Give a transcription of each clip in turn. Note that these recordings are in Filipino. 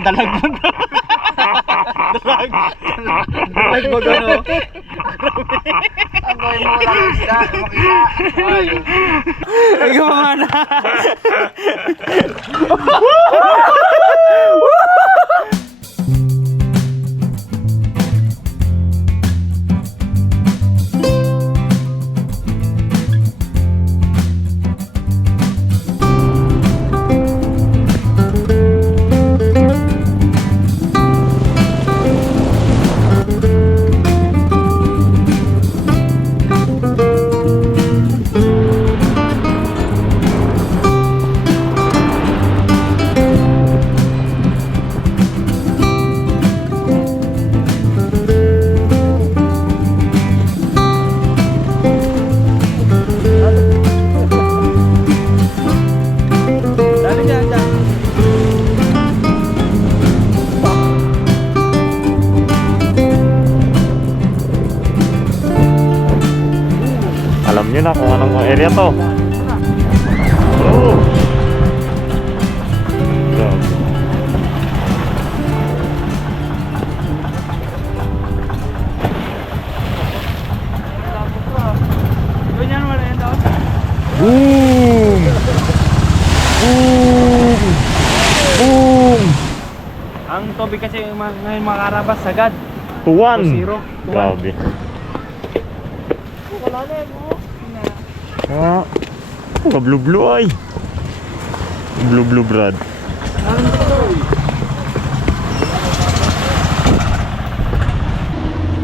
Dalag mo na. Dalag. Dalag mo gano. Ang gawin mo lang isda, makita. Ay, Ay, gumana. Dali to. Oh. Grabe. Boom! Boom! Boom! Ang tubig kasi ma- ngayon makarabas sagad. Tuwan! Zero. Tuwan. Grabe. wala na mo. Ah, mga blue-blue ay. Blue-blue brad.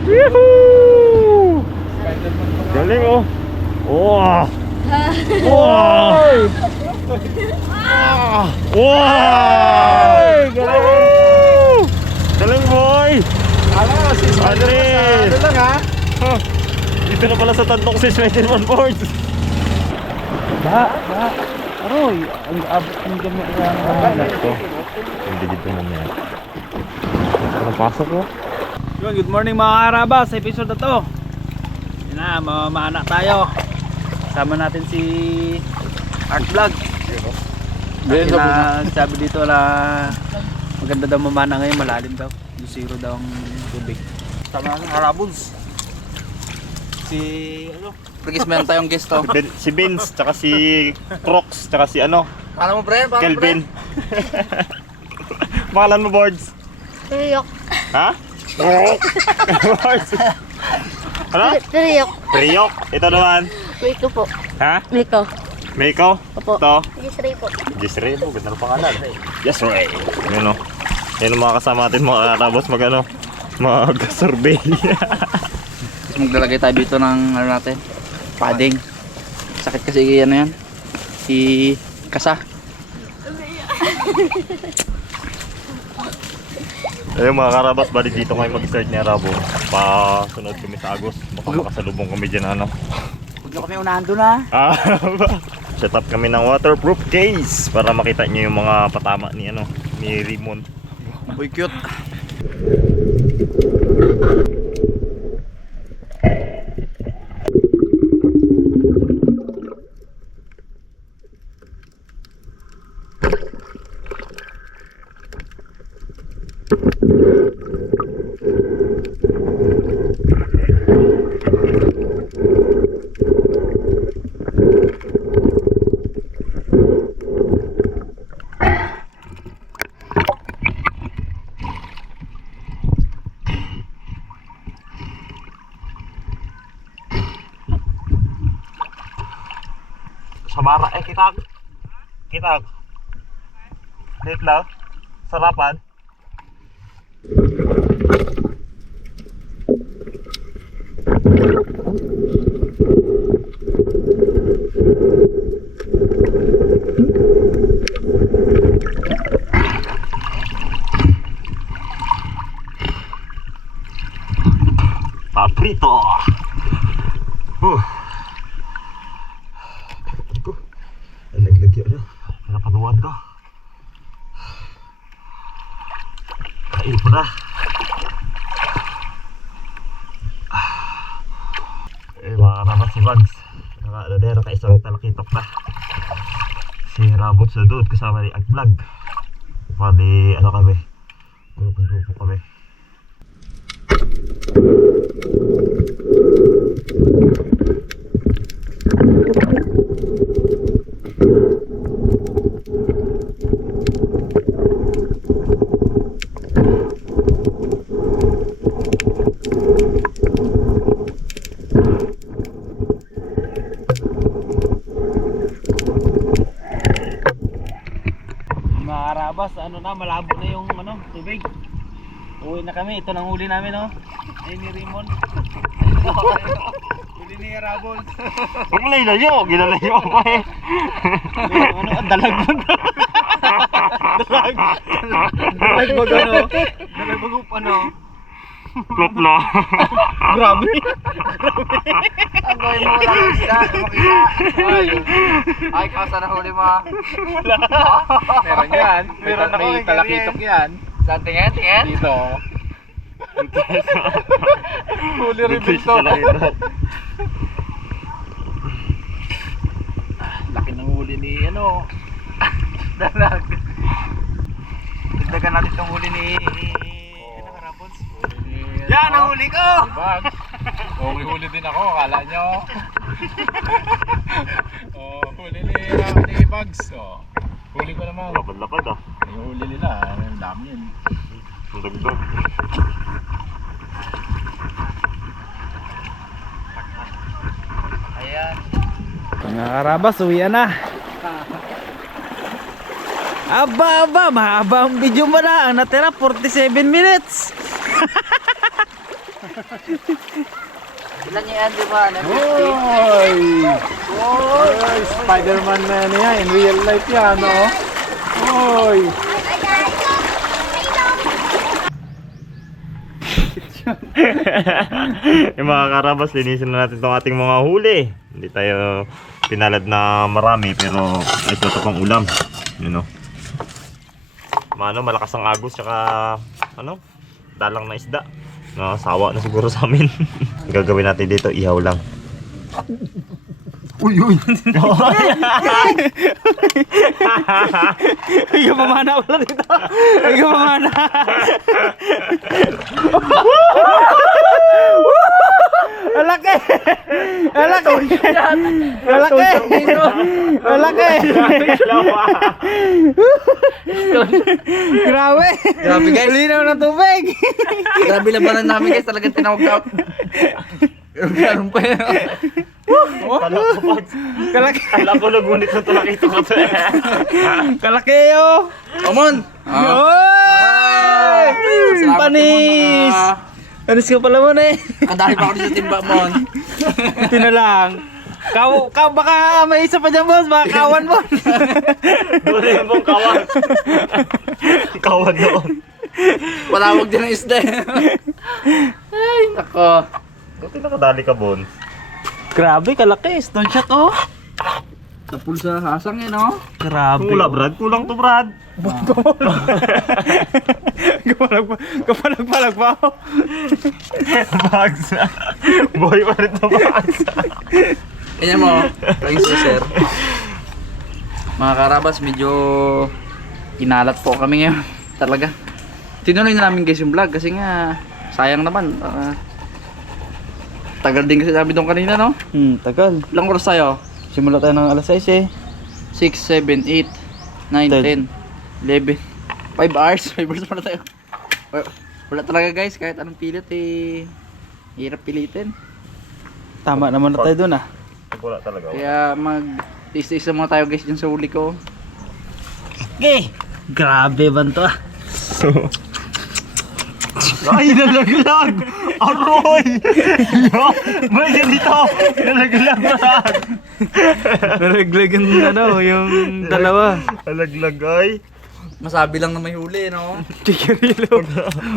Yahoo! Galing oh. Wow! Wow! Wow! Galing! Galing boy! Alam, si? Huh. Dito na pala sa tantong si 21 boards. Ba, ba. Aroy, ang abot ng gamit ng Ito. Hindi dito na niya. Ano pasok ko? Yun, good morning mga karaba sa episode na to. Yun na, mamamana tayo. Kasama natin si Art Vlog. Na sabi dito na maganda daw mamana ngayon, malalim daw. Yung zero daw ang tubig. Tama ng Arabons. Si, ano? Regismen tayong guest to. Ben, si Vince, tsaka si Crocs, tsaka si ano, Paano mo, pre? Mo, pre? Kelvin. Pangalan mo, Boards? Triyok. Ha? Boards. ano? Triyok. Priyok. Ito naman. Miko po. Ha? Miko. Meiko? Opo. Ito. Gisray po. Jisray po, ganda ng pangalan. Yes, Ray. Yun o. Yan ang mga kasama natin mga karabos mag ano, mag-survey. Tapos maglalagay tayo dito ng ano natin, padding. Sakit kasi ano yan, si Kasa. Ayun mga karabas, bali dito kayo mag-start ni Arabo. Pa-sunod kami sa Agos. Baka makasalubong kami dyan ano. Huwag nyo kami unahan doon ha. Ah, set up kami ng waterproof case para makita nyo yung mga patama ni ano, ni Raymond. Boy cute. Sa bara, eh, kitag. Kitag. Date lang. Sarapan. Paprito. Uh. Naglagyo na. Napanuwan ka. Kain po na. Eh, mga karapat si Vance. Naka-aladero ka isang talakitok na. Sa doon kasama ni Agvlog. Pwede, ano kami, Grupo kami. Mga karabas, ano na, malabo na yung ano, tubig. Uwi na kami, ito lang huli namin, no? Ayun ni Raymond. huli ni Rabol. Huwag mo layo, ginalayo pa eh. ano, ang dalag mo na. dalag. Dalag mo ano? Dalag mo ano? Flop na. Grabe. Ang gawin mo lang isda, makita. Ay, ay, kasa na huli mo. Meron yan. Meron ako, may talakitok yan. Saan tingin, tingin? Dito. Huli rin dito. Laki ng huli ni ano. Dalag. Dagdagan natin itong huli ni ano karapos? Yan ang huli ko! Bag. Oh, may huli din ako, akala nyo. oh, huli ni, uh, ni Bugs. Oh. Huli ko naman. Lapad-lapad ah. Yung huli nila, ang dami yun. Ang dagdag. Ayan. Mga karabas, uwian na. Aba, aba, mahaba ang video mo na. Ang natira, 47 minutes. Ilan yan, di ba? Ano, Oy! Oy! Spider-Man na yan yan. In real life yan, no? Yung mga karabas, linisin na natin itong ating mga huli. Hindi tayo pinalad na marami pero ay ito pang ulam. Yun know. Mano, malakas ang agos tsaka ano, dalang na isda. Nakasawa na siguro sa amin. Gagawin natin dito, ihaw lang. Uy, uy! Ay, pamana pala dito. Ay, pamana. Alaki! Alaki! Alaki! Alaki! Grabe! Grabe, guys. Linaw ng tubig! Grabe labanan namin guys, talagang tinawag ka. Ganun pa yun. Kalaki! kala ko nagunit na talakito ko to eh. Kalaki oh! Amon! Oy! Salamat Panis! Ah. Panis ka pala mo na eh. Kadali pa ako dito sa timba, Mon. Ito na lang. Kaw, kaw, baka may isa pa dyan, boss. Baka kawan mo. Doon yung mong kawan. kawan doon. Palawag din ang isda. Ay, nako. Buti nakadali ka, Bon. Grabe, kalaki. Stone shot, oh. Napul sa hasang eh, no? Grabe. Kula, Brad. Kulang to, Brad. Kapalag pa, kapalag palag pa ako. Bags. Boy pa rin to, bags. Ganyan mo, thanks to sir. Mga karabas, medyo kinalat po kami ngayon. Talaga. Tinuloy na namin guys yung vlog kasi nga sayang naman. ah, tagal din kasi sabi doon kanina, no? Hmm, tagal. Ilang oras tayo? Simula tayo ng alas 6 eh. 6, 7, 8, 9, 10, 11. 5 hours. 5 hours pala tayo. Wala, talaga guys, kahit anong pilit eh. Hirap pilitin. Tama naman na tayo dun ah. Wala talaga. Kaya mag tis-tis na muna tayo guys dyan sa huli ko. Okay. Grabe ba to ah. So... Ay, nalaglag! Aroy! May dito! Nalaglag, Brad! Nalaglagan ano, yung dalawa. Nalaglag, ay. Masabi lang na may huli, no? Uli karilo.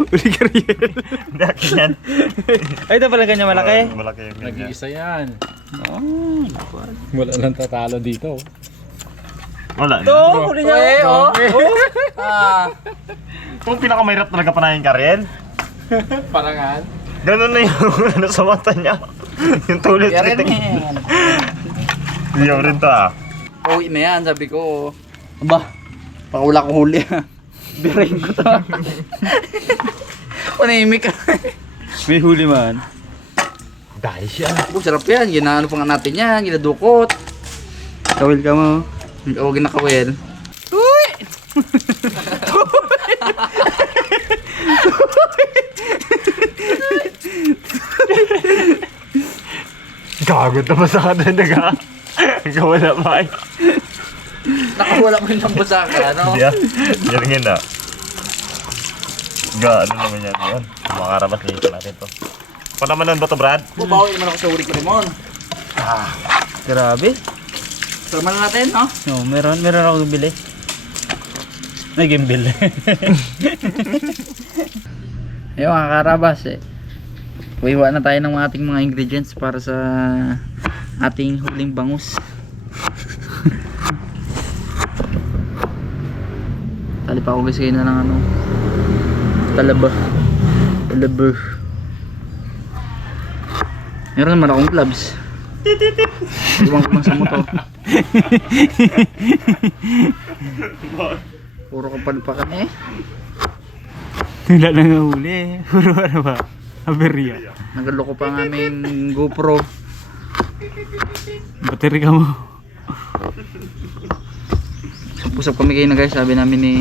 Uli karilo. Hindi, akin yan. Ay, ito pala ganyan malaki. Ah, malaki yung ganyan. Nag-iisa yan. Oh, Wala lang tatalo dito. Wala Ito, na. huli niya. Eh, oh. ah, Kung pinakamahirap talaga panahin ka rin, Parangan. ganun na yung ano sa mata niya. yung tulit kaya rin eh. Iyaw rin to ah. Uwi na yan, sabi ko. Aba, pakula ko huli. Birain ko to. Panahimik ka. May huli man. Dahil siya. Oh, sarap yan. Ginaano pa nga natin yan. Ginadukot. Kawil ka mo. Oo, ginakawel. Gagot na ba sa kanan na ka? Gawala pa eh. Nakawala ko yung tambasaka, ano? Hindi ah. Yan nga na. Ga, ano naman yan? Yan. Mga karabas nito natin to. Panamanan ba to, Brad? Bubawi naman ako sa uri ko limon. Grabe. Sama na natin, no? No, meron, meron ako bili. May gimbal. Ayun mga karabas eh. Wiwa na tayo ng ating mga ingredients para sa ating huling bangus. Tali pa ako guys kayo na ng ano. Talaba. Talaba. Meron naman akong gloves. Iwan ko lang sa motor. Puro kapalpakan eh. Wala na nga huli. Puro ano ba? Aberya. Nagaloko pa ang aming GoPro. Battery ka mo. Usap kami kayo na guys, sabi namin ni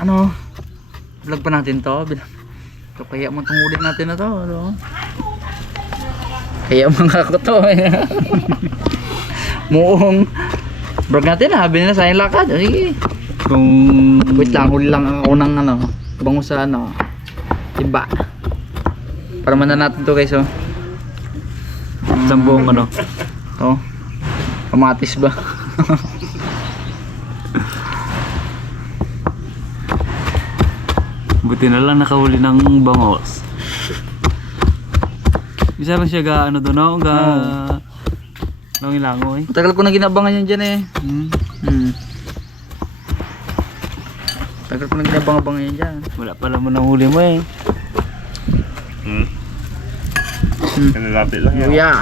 ano, vlog pa natin to. So, kaya mo itong ulit natin na to. Ano? Kaya mga ako to. eh. Muong vlog natin ha, sabi nila sa lakad. O, Sige. Kung... Wait lang, huli lang ako ng ano, bango sa ano, iba. Para mana natin to guys oh. Sambong ano. To. Kamatis ba? Buti na lang nakahuli ng bangos. Isa lang siya ga ano doon no? Ga... Nang ilangoy. Tagal ko na ginabangan yan dyan eh. Hmm. Hmm. Tagal ko na ginabang-abangan yan dyan. Wala pala mo nang huli mo eh. Hmm. Hmm. Kanilapit lang yan. Luya.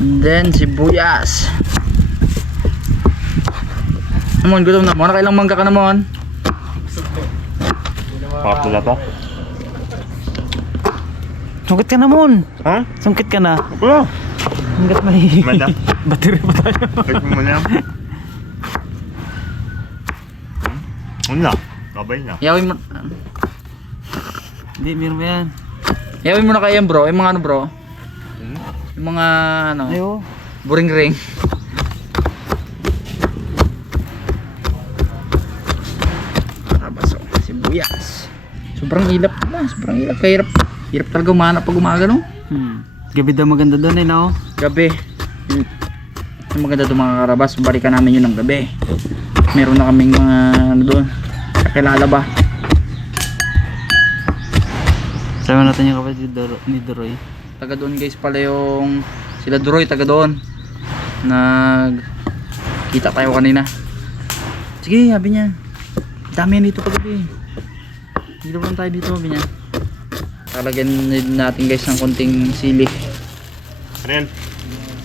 And then sibuyas. Namon, gutom na mo. Nakailang mangga ka namon. Pakapula pa. Sungkit ka na mon. Ha? Sungkit ka na. Wala. Hanggat may... Manda. Battery pa tayo. Tignan mo na yan. Wala. Kabay na. Yawin mo. Hindi, meron ba yan? Yawin mo na kayo bro. Yung mga ano bro. Yung mga ano. Ayo. Buring ring. Karabaso. Sibuyas. Sobrang ilap na. Sobrang ilap. Kahirap. Hirap talaga umahanap pag umaga no. Hmm. Gabi daw maganda doon eh, no? gabi. Yung maganda itong mga karabas, balikan namin yun ng gabi. Meron na kaming mga ano doon, kakilala ba? Sama natin yung kapatid ni Doro- ni Doroy. Taga doon guys pala yung sila Duroy, taga doon. Nag kita tayo kanina. Sige, sabi niya. Dami yan dito paggabi. Dito lang tayo dito, sabi niya. Talagyan natin guys ng konting sili. Ariel.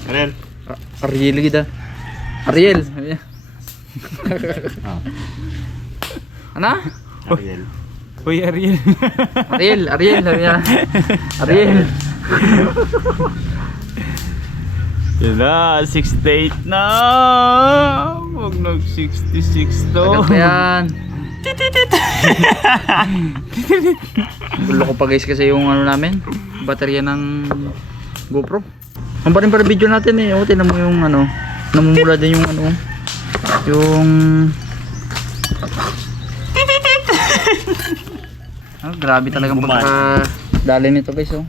Ariel. A- Ariel kita. Ariel, sabi niya. ano? Ariel. Uy, Ariel. Ariel, Ariel, sabi niya. Ariel. Yan na, 68 na. Huwag nag 66 to. Pa yan. Gulo ko pa guys kasi yung ano namin, baterya ng GoPro. Ang pa rin para video natin eh. O, tinan mo yung ano, namumula din yung ano, yung... Oh, grabe talagang Gumaan. pagkakadali nito guys oh.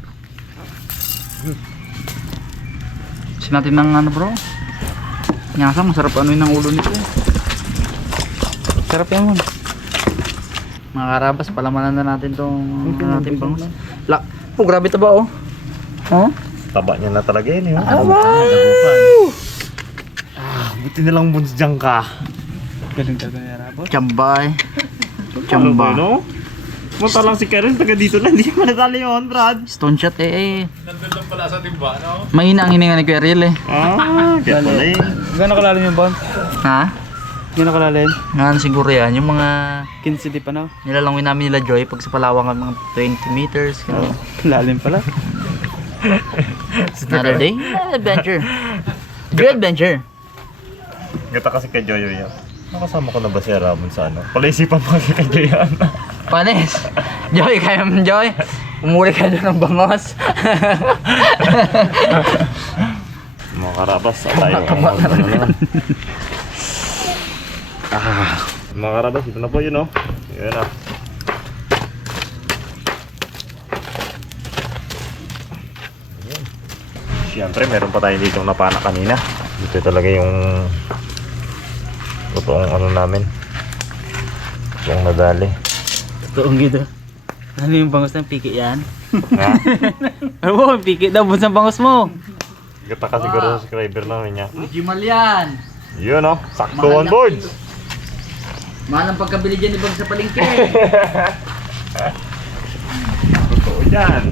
Kasi natin ng ano bro. Nyasa, masarap ano yung ulo nito eh. Sarap yan mo. Mga karabas, palamanan na natin tong ating bangus. La, oh grabe taba oh. Oh? Taba niya na talaga yun. eh. Ah, Ah, buti na lang buns dyan ka. Galing talaga ni Arabo. Chambay. Ano ba, Chamba. no? Punta lang si Karen, taga dito na, hindi mo natali yun, Brad. Stone shot eh eh. Nandun lang pala sa timba, no? Mahina ang hininga ni Kuya Ariel eh. Ah, kaya pala eh. Gano'n kalalim yung bond? Ha? Yun nakalalim. Nga siguro yan, yung mga 15 di pa na. nilalangwin namin nila Joy pag sa Palawan ka mga 20 meters. Ganun. Lalim pala. Another day, adventure. Good adventure. Gata kasi kay Joyo yan. Nakasama ko na ba si Ramon sa ano? Palaisipan pa kasi kay Joyo yan. Panis. Joy, kaya mo Joy. Umuli ka doon ng bangos. Mga karabas, sa tayo. Ano na yan. Ah, mga karabas, ito na po yun oh. Yun na. Ayan. Siyempre, meron pa tayo ditong napana kanina. Dito talaga yung totoong ano namin. Totoong nadali. Totoong gito. Ano yung bangos ng piki yan? Ha? Ano mo, piki daw, bunsang bangos mo. Gata ka siguro sa subscriber namin niya. Jimal yan. Yun oh, sakto on board. Mahal ang pagkabili dyan ibang sa palengke. Totoo yan.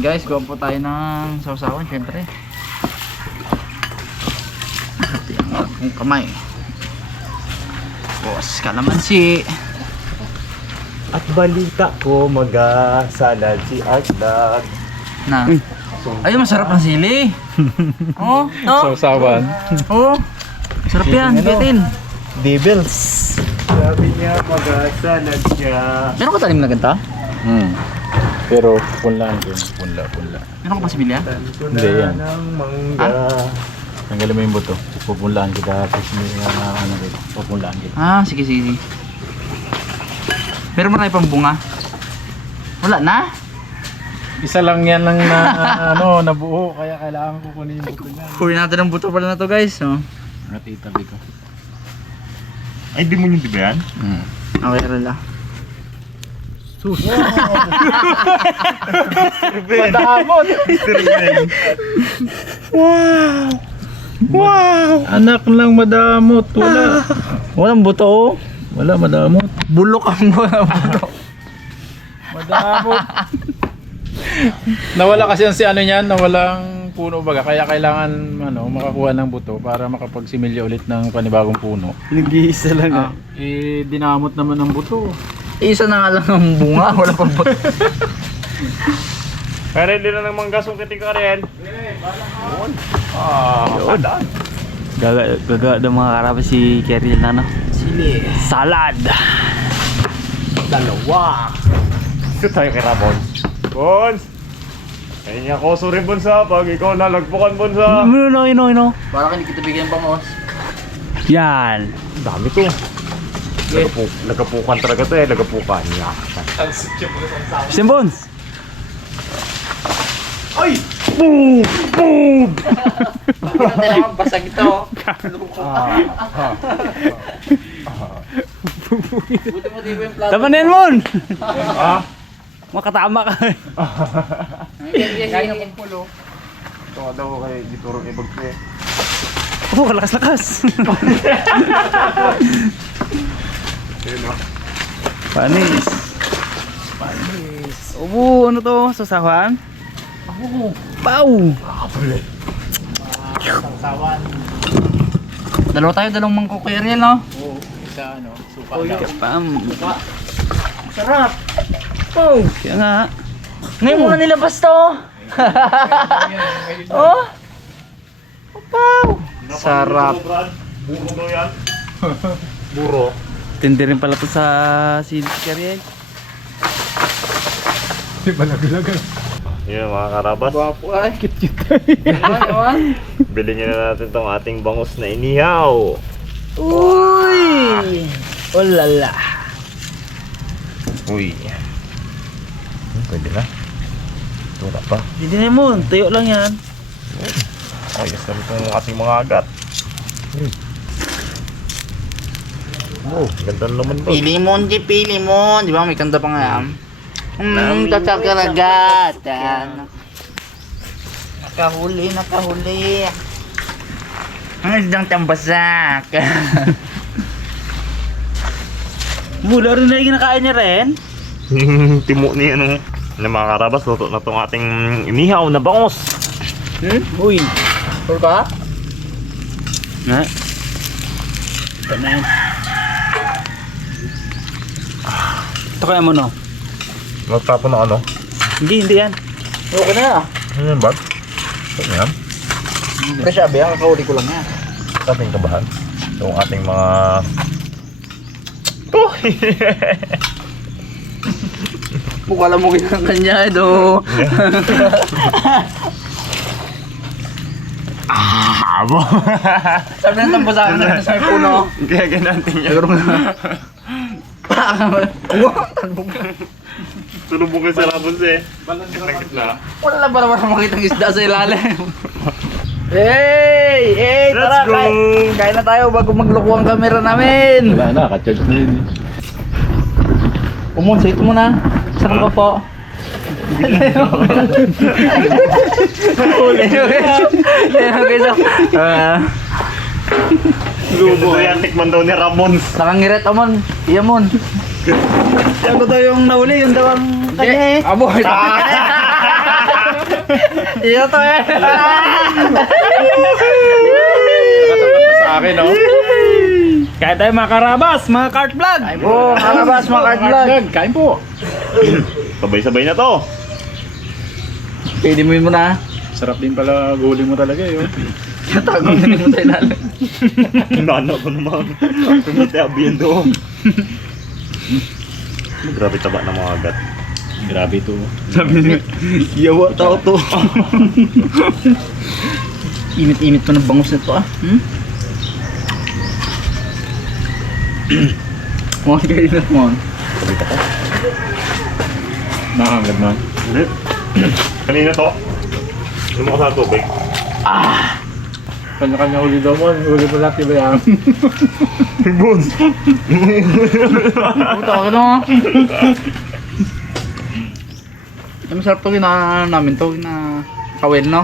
Guys, gawa po tayo ng sausawan, syempre. Pati ang aking kamay. Boss, kalamansi. At balita ko magasalad si Art Dog. Na. Ay, masarap ang sili. oh, oh, Sausawan. oh. Sarap yan, bitin. Devils. Sabi niya magasalad siya. Meron ka tanim na ganito? Hmm. Pero punlaan din. Punla, punla. Meron ka pa sibilya? Hindi yan. Ng mangga. Tanggalin mo yung buto. Pupunlaan kita. Uh, ano. Pupunlaan kita. Ah, sige, sige. Meron mo tayo pang bunga? Wala na? Isa lang yan lang na ano, nabuo. Kaya kailangan ko kunin yung buto niya. Kunin natin ang buto pala na to guys. Oh. Natitabi ko. Ay, di mo yun di ba yan? Hmm. Okay, rala. Madamot! Wow! Anak lang madamot. Wala. Walang buto oh. Wala madamot. Bulok ang buto. Madamot. Nawala kasi yung si ano niyan, nawalang puno baga. Kaya kailangan ano, makakuha ng buto para makapagsimilya ulit ng panibagong puno. Nag-iisa lang ah. Eh, dinamot naman ng buto. Isa na nga lang ang bunga, wala pang buto. Pero hindi na ng mangga sungkitin ka rin. Yun. Ah, yun. Gaga, gaga daw mga karabas si Keril na no? Sili. Salad! Dalawa. Ito tayo kay Ramon. Bons! Kaya niya koso rin bunsa pag ikaw nalagpukan bunsa. No, no, no, no. Para hindi kita bigyan bangos. Yan! Dami to. Nagapu nagapukan talaga to eh, nagapukan niya. Simbons! Boom! Boom! Kailangan basag ito. Buti mo di ba yung plato? Mo! Ah? Makatama ka. Kaya ng pulo. Ito nga daw kay Giturong Ibagpe. Oh, o. Panis. Panis. Ubo, ano to? Sasawan? Oo. Pau! Dalawa tayo, dalawang mangkok kay Ariel, no? Isa ano, supa Uy, daw. kapam. Sarap. Oh! Kaya nga. Ngayon mo na nilabas to. oh. Wow. Sarap. Buro daw yan. Buro. Tindi rin pala to sa si Kariel. Di ba naglagan? Yun mga karabas. Guwapo ay. Ewan, ewan. Bilhin nyo na natin tong ating bangus na inihaw. Uy! Oh lala. Uy. Hmm, Pwede na. Na pa. Hindi na mo, tuyo lang yan. Ayos na ito ang ating mga agat. Hmm. Oh, ganda na naman to. Pili mo, hindi pili mo. Di ba may kanta pa nga yan? Hmm, tatakaragat. Nakahuli, nakahuli. Ang isdang tambasak. Mula rin na yung kinakain niya rin. Timo ni ano. Na mga karabas, luto na tong ating inihaw na bangos. Hmm? Uy. Sure ka? Nga. isda na yan. Ito kaya mo no? Magtapon ng ano? Hindi, hindi yan. Okay na yan. Ano yan, Bag? Ano yan? Pre, sabi yan, kakahuli ko lang yan. Sa ating kabahan. Yung ating mga... Oh! Mukha lang mo kinang kanya, eh, do. Ah, abo! Sabi ng tampo sa akin, sa puno. Kaya ganantin niya. Siguro nga. Tulubog ka sa rabos eh. Nakit na. Wala ba naman makitang isda sa ilalim? Hey! Hey! Let's Tara! go! Kain, kain na tayo bago magloko ang camera namin! Wala na, ka-charge na yun. Umon, sa ito muna. Saan ka po? Huli. Okay, so. Ah, Lubo. Ito yan, tikman daw ni Ramon. nakangiret, Amon. Iya, Mon. Ano daw yung nahuli? Yun daw ang kanya eh. Abo, ito. Iya to eh. Sa akin, no? Kaya tayo mga karabas, mga cart vlog. Ay po, kalabas mga vlog. Kain po. Sabay-sabay na to. Pwede mo yun muna. Sarap din pala guli mo talaga eh. oh. Tagong din mo tayo natin. Nano ko naman. Tumite abiyan doon. Grabe taba ng mga agat. Grabe ito. Yawa tao to. Init-init pa ng bangus nito ah. Hmm? Mga kainat mo. Sabita ko. Nakakagad na. Hindi. Kanina to. Hindi mo ka sa tubig. Kanya-kanya huli daw mo. Huli mo lahat iba yan. Bones. Puta ka na. Ay, masarap to gina namin to gina kawel no?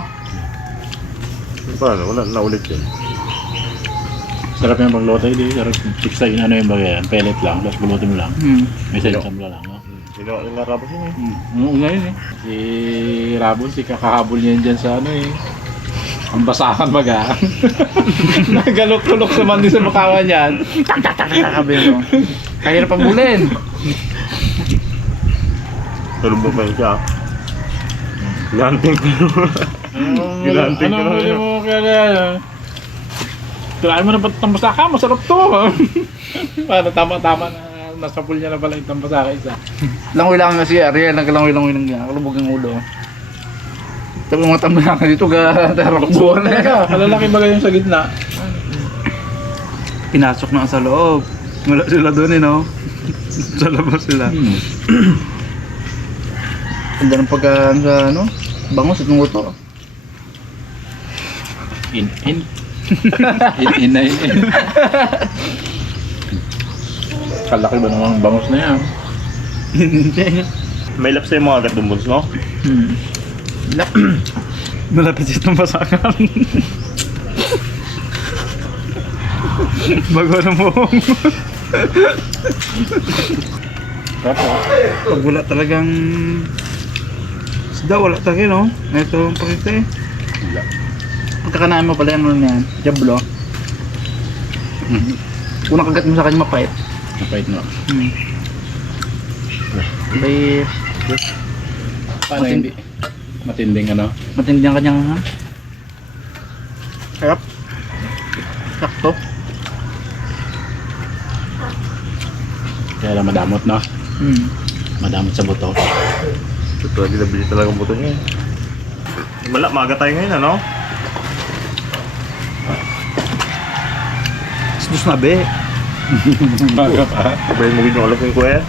Paano? Wala na ulit yun. Sarap yung pagluto. Hindi, sarap. Fix tayo ano yung bagay. Pellet lang. Tapos bulutin mo lang. Hmm. May sensam lang. No? Sino yung narabas yun eh. Hmm. Ano yun eh. Si Rabon, si kakahabol niya yun dyan sa ano eh. Ang basahan baga. Nagalok-tulok sa mandi sa mukhawa niyan. Kakabil mo. Kaya na pabulin. Tulubog pa yun siya. Lanting ko. Ano Ginanting ko ano na huli yun. mo kaya Tirahin mo na ba't tambasaka? Masarap to. Para tama-tama na nasa pool niya na pala yung tambasaka isa. Langoy lang kasi Ariel, naglangoy-langoy lang yan. Kalubog ang ulo. Sabi mga tambayan ka dito, ga tarakbuhan na ka. Malalaki bagay yung sa gitna. Pinasok na sa loob. Wala sila doon eh, no? sa labas sila. Ang ng pagka, sa ano, bangos at nguto. In, in. in, in na in, in. Kalaki ba naman ang bangus na yan? May lapsa yung mga agat doon, Bones, no? hmm. Lap. Malapit itong basakan. Bago na mo. Tapos, Pag wala talagang isda, wala talaga, no? Ito ang pakita eh. wala. Pagkakanaan mo pala ano na yan, jablo. Unang kagat mo sa kanya mapait. Napait no. Hmm. May Paano Matin- hindi? Matinding ano? matindi ang kanyang ha? Sarap. Sakto. Kaya lang madamot no? Hmm. Madamot sa buto. Ito, nabili talaga ang buto niya eh. Wala, maga tayo ngayon, ano? Sus na be. Baga pa. Sabay mo yung alas ng kuya.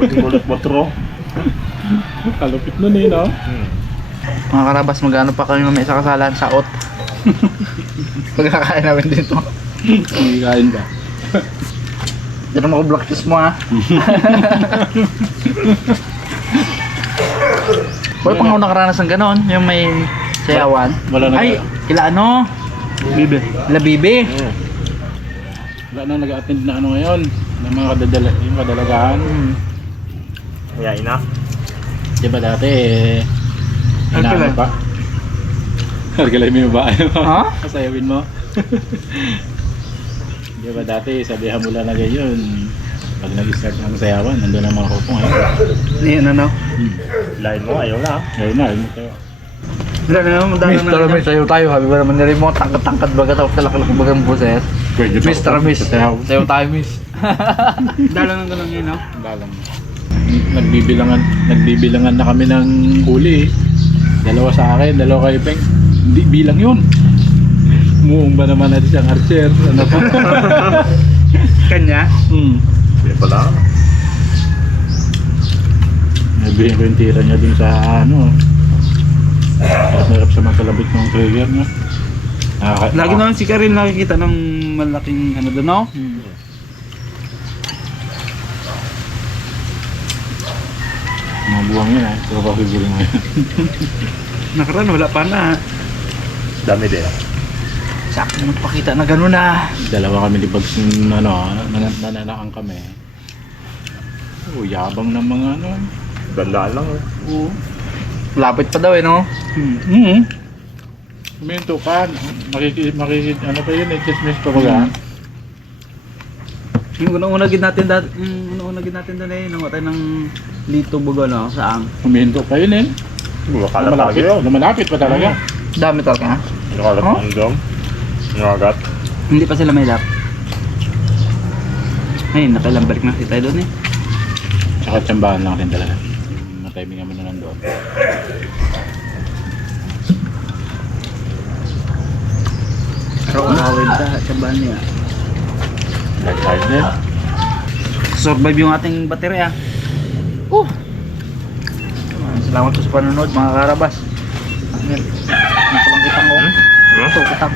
Pwede mo ulit motro. Kalupit nun eh no? Mga karabas, magano pa kami mamaya sa kasalan sa ot. Pagkakain namin dito. Hindi kain ba? Diyan mo ako block kiss mo ha. Wala pang ako nakaranas ng ganon, yung may sayawan. Wala na Ay, kila ano? Bibi. La Bibi. Wala na nag-attend na ano ngayon. Ng mga kadadala, yung kadalagahan. Hmm. Kaya ina. Di ba dati eh, inaano pa? Arkalay mo ba? Ha? Kasayawin mo? Di ba dati, sabihan mo lang na ganyan. Pag nag-start ng sayawan, nandun ang mga kupong. Eh. Yan ano? Lain mo, ayaw na. Ngayon na, ayun tayo. Wala na naman, dala Mr. na. Miss, sayo tayo. Habi ba naman nila mo, tangkad-tangkad baga tapos kalaki-laki bagang boses. Pwede pa Mr. Miss, Sayaw. sayo tayo Miss. Dala ng ganun yun, no? Dalang. Nagbibilangan, nagbibilangan na kami ng huli. eh. Dalawa sa akin, dalawa kay Peng. Hindi, bilang yun. Muong ba naman natin siyang archer? Ano pa? Kanya? hmm. Hindi pala. Nabihin ko yung tira niya dun sa ano. At narap sa magkalabit ng trigger niya. Nakaka- Lagi naman si Karil nakikita ng malaking ano doon, no? Mga buwang yun eh. Pero pakigurin mo yun. Nakaraan, wala pa na. Dami din. Sakto na magpakita na gano'n na. Dalawa kami ni Bugs yung ano, nan- nananakang kami. Oh, yabang ng mga ano. Gandaan lang. eh. Oo. Lapit pa daw eh, no? Hmm. Mm. Minto. Makikit, makikit, ano pa yun eh, chismis pa baga. Yung unang-una gid natin dati, yung unang-una gid natin doon eh, nang tayo ng Lito Bugo, no? Saang. Huminto pa yun eh. Makalat Lumalapit, tayo. lumalapit pa talaga. Dami talaga. ha? Makalat Huh? ang dom. Nangagat. Hindi pa sila may lap. Ay, nakailang balik na kasi tayo doon eh. Tsaka tsambahan lang rin talaga. Matiming naman na nandoon. Pero nakawin ta, sabahan niya. Nag-hard din. Survive yung ating baterya. Uh! Salamat po sa panonood mga karabas. Yan? Ano palang kitang ko? Hmm? Ito, kitang.